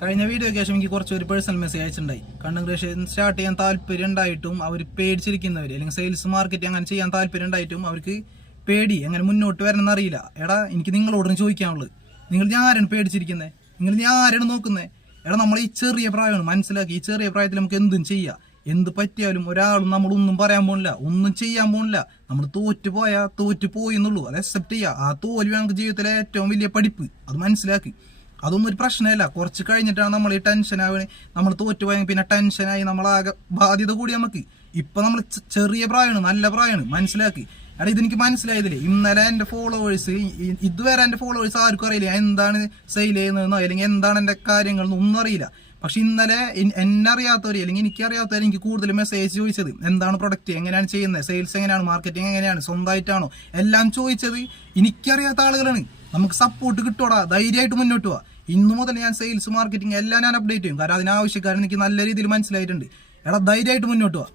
കഴിഞ്ഞ വീഡിയോയ്ക്ക് ശേഷം എനിക്ക് കുറച്ച് ഒരു പേഴ്സണൽ മെസ്സേജ് അയച്ചിട്ടുണ്ടായി. കണ്ടൻക്രിയേഷൻ സ്റ്റാർട്ട് ചെയ്യാൻ താല്പര്യം ഉണ്ടായിട്ടും അവർ പേടിച്ചിരിക്കുന്നവർ, അല്ലെങ്കിൽ സെയിൽസ് മാർക്കറ്റിംഗ് അങ്ങനെ ചെയ്യാൻ താല്പര്യം ഉണ്ടായിട്ടും അവർക്ക് പേടി എങ്ങനെ മുന്നോട്ട് വരണമെന്ന് അറിയില്ല. എടാ, എനിക്ക് നിങ്ങളോടൊന്നും ചോദിക്കാനുള്ളത്, നിങ്ങൾ ഞാനാണ് പേടിച്ചിരിക്കുന്നത്, നിങ്ങൾ ഞാനാണ് നോക്കുന്നത്. എടാ, നമ്മൾ ഈ ചെറിയ പ്രായമാണ്, മനസ്സിലാക്കി. ഈ ചെറിയ പ്രായത്തിൽ നമുക്ക് എന്തും ചെയ്യാം. എന്ത് പറ്റിയാലും ഒരാളും നമ്മളൊന്നും പറയാൻ പോണില്ല, ഒന്നും ചെയ്യാൻ പോണില്ല. നമ്മൾ തോറ്റു പോയി എന്നുള്ളൂ, അത് അക്സെപ്റ്റ് ചെയ്യുക. ആ തോൽവി നമുക്ക് ജീവിതത്തിലെ ഏറ്റവും വലിയ പഠിപ്പ്, അത് മനസ്സിലാക്കി. അതൊന്നും ഒരു പ്രശ്നമല്ല. കുറച്ച് കഴിഞ്ഞിട്ടാണ് നമ്മൾ ഈ ടെൻഷനാവണേ. നമ്മൾ തോറ്റുപോയ പിന്നെ ടെൻഷനായി നമ്മളാകെ ബാധ്യത കൂടി നമുക്ക്. ഇപ്പൊ നമ്മൾ ചെറിയ പ്രായമാണ്, നല്ല പ്രായമാണ്, മനസ്സിലാക്കി. എടാ, ഇതെനിക്ക് മനസ്സിലായതില്ലേ. ഇന്നലെ എന്റെ ഫോളോവേഴ്സ്, ഇതുവരെ എന്റെ ഫോളോവേഴ്സ് ആർക്കും അറിയില്ല എന്താണ് സെയിൽ ചെയ്യുന്നതെന്നോ അല്ലെങ്കിൽ എന്താണ് എന്റെ കാര്യങ്ങളെന്നോ ഒന്നും അറിയില്ല. പക്ഷെ ഇന്നലെ എന്നെ അറിയാത്തവര് അല്ലെങ്കിൽ എനിക്കറിയാത്തവര് എനിക്ക് കൂടുതൽ മെസ്സേജ് ചോദിച്ചത് എന്താണ് പ്രൊഡക്റ്റ്, എങ്ങനെയാണ് ചെയ്യുന്നത്, സെയിൽസ് എങ്ങനെയാണ്, മാർക്കറ്റിംഗ് എങ്ങനെയാണ്, സ്വന്തമായിട്ടാണോ, എല്ലാം ചോദിച്ചത് എനിക്കറിയാത്ത ആളുകളാണ്. നമുക്ക് സപ്പോർട്ട് കിട്ടോടാ, ധൈര്യമായിട്ട് മുന്നോട്ട് പോവാ. ഇന്നു മുതൽ ഞാൻ സെയിൽസ് മാർക്കറ്റിംഗ് എല്ലാം ഞാൻ അപ്ഡേറ്റ് ചെയ്യും. കാരണം അതിനാവശ്യക്കാരൻ എനിക്ക് നല്ല രീതിയിൽ മനസ്സിലായിട്ടുണ്ട്. എടാ, ധൈര്യമായിട്ട് മുന്നോട്ട് പോവാ.